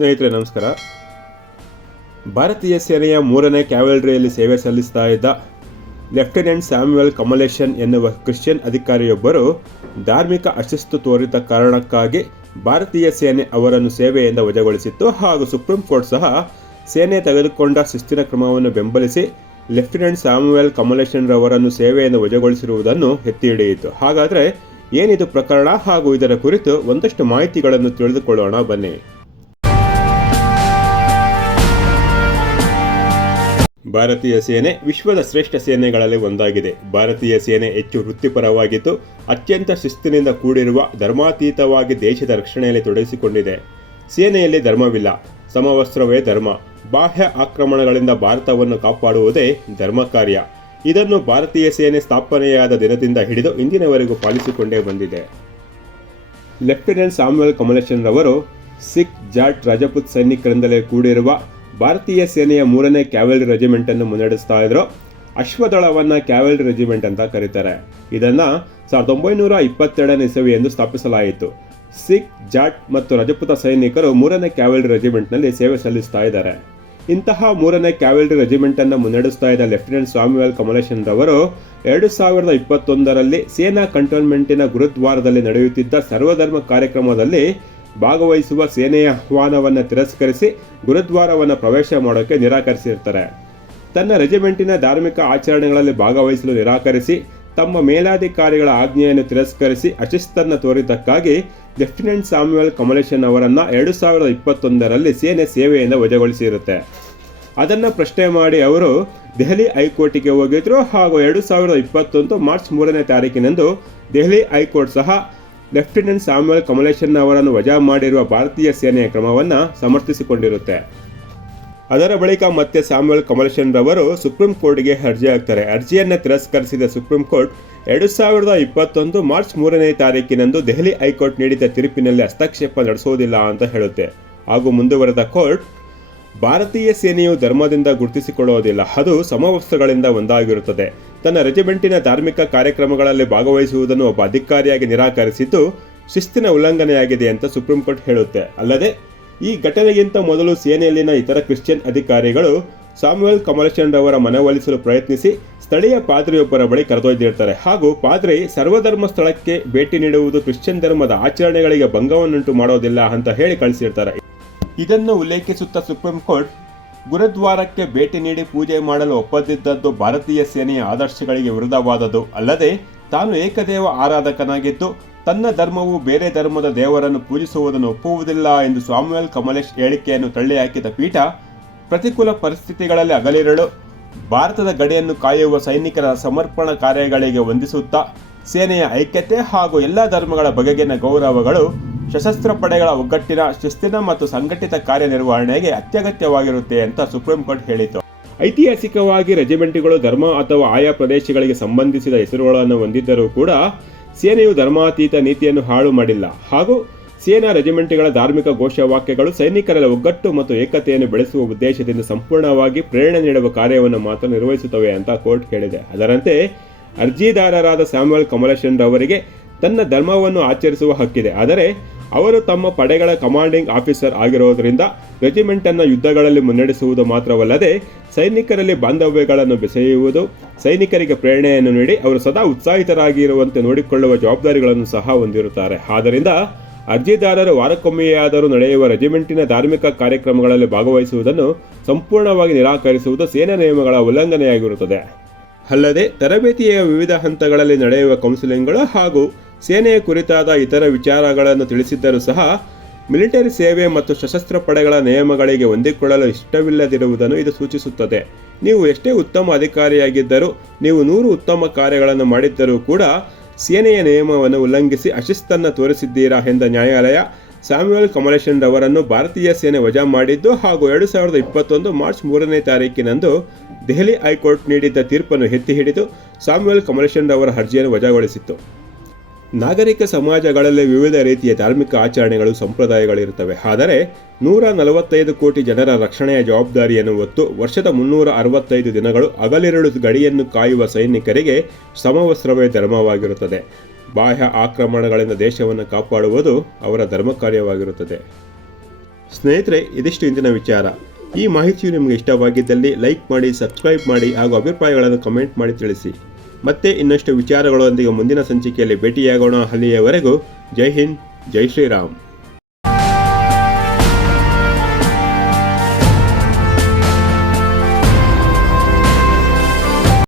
ಸ್ನೇಹಿತರೆ, ನಮಸ್ಕಾರ. ಭಾರತೀಯ ಸೇನೆಯ ಮೂರನೇ ಕ್ಯಾವೆಲ್ರಿಯಲ್ಲಿ ಸೇವೆ ಸಲ್ಲಿಸ್ತಾ ಇದ್ದ ಲೆಫ್ಟಿನೆಂಟ್ ಸ್ಯಾಮ್ಯುಯಲ್ ಕಮಲೇಶನ್ ಎನ್ನುವ ಕ್ರಿಶ್ಚಿಯನ್ ಅಧಿಕಾರಿಯೊಬ್ಬರು ಧಾರ್ಮಿಕ ಅಶಿಸ್ತು ತೋರಿದ ಕಾರಣಕ್ಕಾಗಿ ಭಾರತೀಯ ಸೇನೆ ಅವರನ್ನು ಸೇವೆಯಿಂದ ವಜಾಗೊಳಿಸಿತ್ತು ಹಾಗೂ ಸುಪ್ರೀಂ ಕೋರ್ಟ್ ಸಹ ಸೇನೆ ತೆಗೆದುಕೊಂಡ ಶಿಸ್ತಿನ ಕ್ರಮವನ್ನು ಬೆಂಬಲಿಸಿ ಲೆಫ್ಟಿನೆಂಟ್ ಸ್ಯಾಮ್ಯುಯಲ್ ಕಮಲೇಶನ್ ರವರನ್ನು ಸೇವೆಯಿಂದ ವಜಾಗೊಳಿಸಿರುವುದನ್ನು ಎತ್ತಿ ಹಿಡಿಯಿತು. ಹಾಗಾದರೆ ಏನಿದು ಪ್ರಕರಣ ಹಾಗೂ ಇದರ ಕುರಿತು ಒಂದಷ್ಟು ಮಾಹಿತಿಗಳನ್ನು ತಿಳಿದುಕೊಳ್ಳೋಣ ಬನ್ನಿ. ಭಾರತೀಯ ಸೇನೆ ವಿಶ್ವದ ಶ್ರೇಷ್ಠ ಸೇನೆಗಳಲ್ಲಿ ಒಂದಾಗಿದೆ. ಭಾರತೀಯ ಸೇನೆ ಹೆಚ್ಚು ವೃತ್ತಿಪರವಾಗಿದ್ದು, ಅತ್ಯಂತ ಶಿಸ್ತಿನಿಂದ ಕೂಡಿರುವ ಧರ್ಮಾತೀತವಾಗಿ ದೇಶದ ರಕ್ಷಣೆಯಲ್ಲಿ ತೊಡಗಿಸಿಕೊಂಡಿದೆ. ಸೇನೆಯಲ್ಲಿ ಧರ್ಮವಿಲ್ಲ, ಸಮವಸ್ತ್ರವೇ ಧರ್ಮ. ಬಾಹ್ಯ ಆಕ್ರಮಣಗಳಿಂದ ಭಾರತವನ್ನು ಕಾಪಾಡುವುದೇ ಧರ್ಮ ಕಾರ್ಯ. ಇದನ್ನು ಭಾರತೀಯ ಸೇನೆ ಸ್ಥಾಪನೆಯಾದ ದಿನದಿಂದ ಹಿಡಿದು ಇಂದಿನವರೆಗೂ ಪಾಲಿಸಿಕೊಂಡೇ ಬಂದಿದೆ. ಲೆಫ್ಟಿನೆಂಟ್ ಸಾಮ್ಯುಯಲ್ ಕಮಲೇಶನ್ ರವರು ಸಿಖ್ ಜಾಟ್ ರಜಪೂತ್ ಸೈನಿಕರಿಂದಲೇ ಕೂಡಿರುವ ಭಾರತೀಯ ಸೇನೆಯ ಮೂರನೇ ಕ್ಯಾವೆಲ್ರಿ ರೆಜಿಮೆಂಟ್ ಅನ್ನು ಮುನ್ನಡೆಸ್ತಾ ಇದ್ರು. ಅಶ್ವದಳವನ್ನ ಕ್ಯಾವೆಲ್ರಿ ರೆಜಿಮೆಂಟ್ ಅಂತ ಕರೀತಾರೆ. ಇದನ್ನ ಸಾವಿರದ ಒಂಬೈನೂರ ಇಪ್ಪತ್ತೆರಡನೇ ಇಸವಿ ಎಂದು ಸ್ಥಾಪಿಸಲಾಯಿತು. ಸಿಖ್, ಜಾಟ್ ಮತ್ತು ರಜಪೂತ ಸೈನಿಕರು ಮೂರನೇ ಕ್ಯಾವೆಲ್ರಿ ರೆಜಿಮೆಂಟ್ನಲ್ಲಿ ಸೇವೆ ಸಲ್ಲಿಸ್ತಾ ಇದ್ದಾರೆ. ಇಂತಹ ಮೂರನೇ ಕ್ಯಾವೆಲ್ರಿ ರೆಜಿಮೆಂಟ್ ಅನ್ನು ಮುನ್ನಡೆಸ್ತಾ ಇದ್ದ ಲೆಫ್ಟಿನೆಂಟ್ ಸ್ವಾಮಿವಾಲ್ ಕಮಲೇಶನ್ ರವರು ಎರಡು ಸಾವಿರದ ಇಪ್ಪತ್ತೊಂದರಲ್ಲಿ ಸೇನಾ ಕಂಟೋನ್ಮೆಂಟಿನ ಗುರುದ್ವಾರದಲ್ಲಿ ನಡೆಯುತ್ತಿದ್ದ ಸರ್ವಧರ್ಮ ಕಾರ್ಯಕ್ರಮದಲ್ಲಿ ಭಾಗವಹಿಸುವ ಸೇನೆಯ ಆಹ್ವಾನವನ್ನು ತಿರಸ್ಕರಿಸಿ ಗುರುದ್ವಾರವನ್ನು ಪ್ರವೇಶ ಮಾಡೋಕ್ಕೆ ನಿರಾಕರಿಸಿರ್ತಾರೆ. ತನ್ನ ರೆಜಿಮೆಂಟಿನ ಧಾರ್ಮಿಕ ಆಚರಣೆಗಳಲ್ಲಿ ಭಾಗವಹಿಸಲು ನಿರಾಕರಿಸಿ, ತಮ್ಮ ಮೇಲಾಧಿಕಾರಿಗಳ ಆಜ್ಞೆಯನ್ನು ತಿರಸ್ಕರಿಸಿ ಅಶಿಸ್ತನ್ನು ತೋರಿದ್ದಕ್ಕಾಗಿ ಲೆಫ್ಟಿನೆಂಟ್ ಸಾಮ್ಯುಯಲ್ ಕಮಲೇಶನ್ ಅವರನ್ನು ಎರಡು ಸಾವಿರದ ಇಪ್ಪತ್ತೊಂದರಲ್ಲಿ ಸೇನೆ ಸೇವೆಯಿಂದ ವಜಾಗೊಳಿಸಿರುತ್ತೆ. ಅದನ್ನು ಪ್ರಶ್ನೆ ಮಾಡಿ ಅವರು ದೆಹಲಿ ಹೈಕೋರ್ಟಿಗೆ ಹೋಗಿದ್ರು ಹಾಗೂ ಎರಡು ಸಾವಿರದ ಇಪ್ಪತ್ತೊಂದು ಮಾರ್ಚ್ ಮೂರನೇ ತಾರೀಕಿನಂದು ದೆಹಲಿ ಹೈಕೋರ್ಟ್ ಸಹ ಲೆಫ್ಟಿನೆಂಟ್ ಸಾಮ್ಯುಯಲ್ ಕಮಲೇಶನ್ ಅವರನ್ನು ವಜಾ ಮಾಡಿರುವ ಭಾರತೀಯ ಸೇನೆಯ ಕ್ರಮವನ್ನು ಸಮರ್ಥಿಸಿಕೊಂಡಿರುತ್ತೆ. ಅದರ ಬಳಿಕ ಮತ್ತೆ ಸ್ಯಾಮ್ಯುಯಲ್ ಕಮಲೇಶನ್ ರವರು ಸುಪ್ರೀಂ ಕೋರ್ಟ್ಗೆ ಅರ್ಜಿ ಹಾಕ್ತಾರೆ. ಅರ್ಜಿಯನ್ನು ತಿರಸ್ಕರಿಸಿದ ಸುಪ್ರೀಂ ಕೋರ್ಟ್ ಎರಡು ಸಾವಿರದ ಇಪ್ಪತ್ತೊಂದು ಮಾರ್ಚ್ ಮೂರನೇ ತಾರೀಕಿನಂದು ದೆಹಲಿ ಹೈಕೋರ್ಟ್ ನೀಡಿದ ತೀರ್ಪಿನಲ್ಲಿ ಹಸ್ತಕ್ಷೇಪ ನಡೆಸುವುದಿಲ್ಲ ಅಂತ ಹೇಳುತ್ತೆ. ಹಾಗೂ ಮುಂದುವರೆದ ಕೋರ್ಟ್, ಭಾರತೀಯ ಸೇನೆಯು ಧರ್ಮದಿಂದ ಗುರುತಿಸಿಕೊಳ್ಳುವುದಿಲ್ಲ. ಅದು ಸಮವಸ್ತ್ರಗಳಿಂದ ಒಂದಾಗಿರುತ್ತದೆ. ತನ್ನ ರೆಜಿಮೆಂಟಿನ ಧಾರ್ಮಿಕ ಕಾರ್ಯಕ್ರಮಗಳಲ್ಲಿ ಭಾಗವಹಿಸುವುದನ್ನು ಒಬ್ಬ ಅಧಿಕಾರಿಯಾಗಿ ನಿರಾಕರಿಸಿದ್ದು, ಶಿಸ್ತಿನ ಉಲ್ಲಂಘನೆಯಾಗಿದೆ ಅಂತ ಸುಪ್ರೀಂ ಕೋರ್ಟ್ ಹೇಳುತ್ತೆ. ಅಲ್ಲದೆ, ಈ ಘಟನೆಗಿಂತ ಮೊದಲು ಸೇನೆಯಲ್ಲಿನ ಇತರ ಕ್ರಿಶ್ಚಿಯನ್ ಅಧಿಕಾರಿಗಳು ಸಾಮ್ಯುಯಲ್ ಕಮಲಚಂದ್ ಅವರ ಮನವೊಲಿಸಲು ಪ್ರಯತ್ನಿಸಿ ಸ್ಥಳೀಯ ಪಾದ್ರಿಯೊಬ್ಬರ ಬಳಿ ಕರೆದೊಯ್ದಿರ್ತಾರೆ. ಹಾಗೂ ಪಾದ್ರಿ ಸರ್ವಧರ್ಮ ಸ್ಥಳಕ್ಕೆ ಭೇಟಿ ನೀಡುವುದು ಕ್ರಿಶ್ಚಿಯನ್ ಧರ್ಮದ ಆಚರಣೆಗಳಿಗೆ ಭಂಗವನ್ನುಂಟು ಮಾಡೋದಿಲ್ಲ ಅಂತ ಹೇಳಿ ಕಳಿಸಿರ್ತಾರೆ. ಇದನ್ನು ಉಲ್ಲೇಖಿಸುತ್ತಾ ಸುಪ್ರೀಂ ಕೋರ್ಟ್ ಗುರುದ್ವಾರಕ್ಕೆ ಭೇಟಿ ನೀಡಿ ಪೂಜೆ ಮಾಡಲು ಒಪ್ಪದಿದ್ದದ್ದು ಭಾರತೀಯ ಸೇನೆಯ ಆದರ್ಶಗಳಿಗೆ ವಿರುದ್ಧವಾದದ್ದು ಅಲ್ಲದೆ ತಾನು ಏಕದೇವ ಆರಾಧಕನಾಗಿದ್ದು ತನ್ನ ಧರ್ಮವು ಬೇರೆ ಧರ್ಮದ ದೇವರನ್ನು ಪೂಜಿಸುವುದನ್ನು ಒಪ್ಪುವುದಿಲ್ಲ ಎಂದು ಸ್ವಾಮುವೆಲ್ ಕಮಲೇಶ್ ಹೇಳಿಕೆಯನ್ನು ತಳ್ಳಿಹಾಕಿದ ಪೀಠ, ಪ್ರತಿಕೂಲ ಪರಿಸ್ಥಿತಿಗಳಲ್ಲಿ ಅಗಲಿರಲು ಭಾರತದ ಗಡಿಯನ್ನು ಕಾಯುವ ಸೈನಿಕರ ಸಮರ್ಪಣಾ ಕಾರ್ಯಗಳಿಗೆ ವಂದಿಸುತ್ತಾ ಸೇನೆಯ ಐಕ್ಯತೆ ಹಾಗೂ ಎಲ್ಲ ಧರ್ಮಗಳ ಬಗೆಗಿನ ಗೌರವಗಳು ಸಶಸ್ತ್ರ ಪಡೆಗಳ ಒಗ್ಗಟ್ಟಿನ ಶಿಸ್ತಿನ ಮತ್ತು ಸಂಘಟಿತ ಕಾರ್ಯನಿರ್ವಹಣೆಗೆ ಅತ್ಯಗತ್ಯವಾಗಿರುತ್ತೆ ಅಂತ ಸುಪ್ರೀಂ ಕೋರ್ಟ್ ಹೇಳಿತು ಐತಿಹಾಸಿಕವಾಗಿ ರೆಜಿಮೆಂಟ್ಗಳು ಧರ್ಮ ಅಥವಾ ಆಯಾ ಪ್ರದೇಶಗಳಿಗೆ ಸಂಬಂಧಿಸಿದ ಹೆಸರುಗಳನ್ನು ಹೊಂದಿದ್ದರೂ ಕೂಡ ಸೇನೆಯು ಧರ್ಮಾತೀತ ನೀತಿಯನ್ನು ಹಾಳು ಮಾಡಿಲ್ಲ. ಹಾಗೂ ಸೇನಾ ರೆಜಿಮೆಂಟ್ಗಳ ಧಾರ್ಮಿಕ ಘೋಷವಾಕ್ಯಗಳು ಸೈನಿಕರ ಒಗ್ಗಟ್ಟು ಮತ್ತು ಏಕತೆಯನ್ನು ಬೆಳೆಸುವ ಉದ್ದೇಶದಿಂದ ಸಂಪೂರ್ಣವಾಗಿ ಪ್ರೇರಣೆ ನೀಡುವ ಕಾರ್ಯವನ್ನು ಮಾತ್ರ ನಿರ್ವಹಿಸುತ್ತವೆ ಅಂತ ಕೋರ್ಟ್ ಹೇಳಿದೆ. ಅದರಂತೆ ಅರ್ಜಿದಾರರಾದ ಸ್ಯಾಮ್ಯುಯಲ್ ಕಮಲೇಶನ್ ರವರಿಗೆ ತನ್ನ ಧರ್ಮವನ್ನು ಆಚರಿಸುವ ಹಕ್ಕಿದೆ. ಆದರೆ ಅವರು ತಮ್ಮ ಪಡೆಗಳ ಕಮಾಂಡಿಂಗ್ ಆಫೀಸರ್ ಆಗಿರೋದರಿಂದ ರೆಜಿಮೆಂಟನ್ನು ಯುದ್ಧಗಳಲ್ಲಿ ಮುನ್ನಡೆಸುವುದು ಮಾತ್ರವಲ್ಲದೆ ಸೈನಿಕರಲ್ಲಿ ಬಾಂಧವ್ಯಗಳನ್ನು ಬೆಸೆಯುವುದು, ಸೈನಿಕರಿಗೆ ಪ್ರೇರಣೆಯನ್ನು ನೀಡಿ ಅವರು ಸದಾ ಉತ್ಸಾಹಿತರಾಗಿರುವಂತೆ ನೋಡಿಕೊಳ್ಳುವ ಜವಾಬ್ದಾರಿಗಳನ್ನು ಸಹ ಹೊಂದಿರುತ್ತಾರೆ. ಆದ್ದರಿಂದ ಅರ್ಜಿದಾರರು ವಾರಕ್ಕೊಮ್ಮೆಯಾದರೂ ನಡೆಯುವ ರೆಜಿಮೆಂಟಿನ ಧಾರ್ಮಿಕ ಕಾರ್ಯಕ್ರಮಗಳಲ್ಲಿ ಭಾಗವಹಿಸುವುದನ್ನು ಸಂಪೂರ್ಣವಾಗಿ ನಿರಾಕರಿಸುವುದು ಸೇನಾ ನಿಯಮಗಳ ಉಲ್ಲಂಘನೆಯಾಗಿರುತ್ತದೆ. ಅಲ್ಲದೆ ತರಬೇತಿಯ ವಿವಿಧ ಹಂತಗಳಲ್ಲಿ ನಡೆಯುವ ಕೌನ್ಸಿಲಿಂಗ್ಗಳು ಹಾಗೂ ಸೇನೆಯ ಕುರಿತಾದ ಇತರ ವಿಚಾರಗಳನ್ನು ತಿಳಿಸಿದ್ದರೂ ಸಹ ಮಿಲಿಟರಿ ಸೇವೆ ಮತ್ತು ಸಶಸ್ತ್ರ ಪಡೆಗಳ ನಿಯಮಗಳಿಗೆ ಹೊಂದಿಕೊಳ್ಳಲು ಇಷ್ಟವಿಲ್ಲದಿರುವುದನ್ನು ಇದು ಸೂಚಿಸುತ್ತದೆ. ನೀವು ಎಷ್ಟೇ ಉತ್ತಮ ಅಧಿಕಾರಿಯಾಗಿದ್ದರೂ, ನೀವು ನೂರು ಉತ್ತಮ ಕಾರ್ಯಗಳನ್ನು ಮಾಡಿದ್ದರೂ ಕೂಡ ಸೇನೆಯ ನಿಯಮವನ್ನು ಉಲ್ಲಂಘಿಸಿ ಅಶಿಸ್ತನ್ನು ತೋರಿಸಿದ್ದೀರಾ ಎಂದ ನ್ಯಾಯಾಲಯ ಸ್ಯಾಮ್ಯುಯಲ್ ಕಮಲೇಶನ್ ರವರನ್ನು ಭಾರತೀಯ ಸೇನೆ ವಜಾ ಮಾಡಿದ್ದು ಹಾಗೂ ಎರಡು ಸಾವಿರದ ಇಪ್ಪತ್ತೊಂದು ಮಾರ್ಚ್ ಮೂರನೇ ತಾರೀಕಿನಂದು ದೆಹಲಿ ಹೈಕೋರ್ಟ್ ನೀಡಿದ್ದ ತೀರ್ಪನ್ನು ಎತ್ತಿ ಹಿಡಿದು ಸ್ಯಾಮ್ಯುಯಲ್ ಕಮಲೇಶನ್ ರವರ ಅರ್ಜಿಯನ್ನು ವಜಾಗೊಳಿಸಿತ್ತು. ನಾಗರಿಕ ಸಮಾಜಗಳಲ್ಲಿ ವಿವಿಧ ರೀತಿಯ ಧಾರ್ಮಿಕ ಆಚರಣೆಗಳು, ಸಂಪ್ರದಾಯಗಳಿರುತ್ತವೆ. ಆದರೆ ನೂರ ನಲವತ್ತೈದು ಕೋಟಿ ಜನರ ರಕ್ಷಣೆಯ ಜವಾಬ್ದಾರಿಯನ್ನು ಹೊತ್ತು ವರ್ಷದ ಮುನ್ನೂರ ಅರವತ್ತೈದು ದಿನಗಳು ಹಗಲಿರುಳು ಗಡಿಯನ್ನು ಕಾಯುವ ಸೈನಿಕರಿಗೆ ಸಮವಸ್ತ್ರವೇ ಧರ್ಮವಾಗಿರುತ್ತದೆ. ಬಾಹ್ಯ ಆಕ್ರಮಣಗಳಿಂದ ದೇಶವನ್ನು ಕಾಪಾಡುವುದು ಅವರ ಧರ್ಮ ಕಾರ್ಯವಾಗಿರುತ್ತದೆ. ಸ್ನೇಹಿತರೆ, ಇದಿಷ್ಟು ಇಂದಿನ ವಿಚಾರ. ಈ ಮಾಹಿತಿಯು ನಿಮಗೆ ಇಷ್ಟವಾಗಿದ್ದಲ್ಲಿ ಲೈಕ್ ಮಾಡಿ, ಸಬ್ಸ್ಕ್ರೈಬ್ ಮಾಡಿ ಹಾಗೂ ಅಭಿಪ್ರಾಯಗಳನ್ನು ಕಮೆಂಟ್ ಮಾಡಿ ತಿಳಿಸಿ. ಮತ್ತೆ ಇನ್ನಷ್ಟು ವಿಚಾರಗಳೊಂದಿಗೆ ಮುಂದಿನ ಸಂಚಿಕೆಯಲ್ಲಿ ಭೇಟಿಯಾಗೋಣ. ಅಲ್ಲಿಯವರೆಗೂ ಜೈ ಹಿಂದ್ ಜೈ ಶ್ರೀರಾಮ್.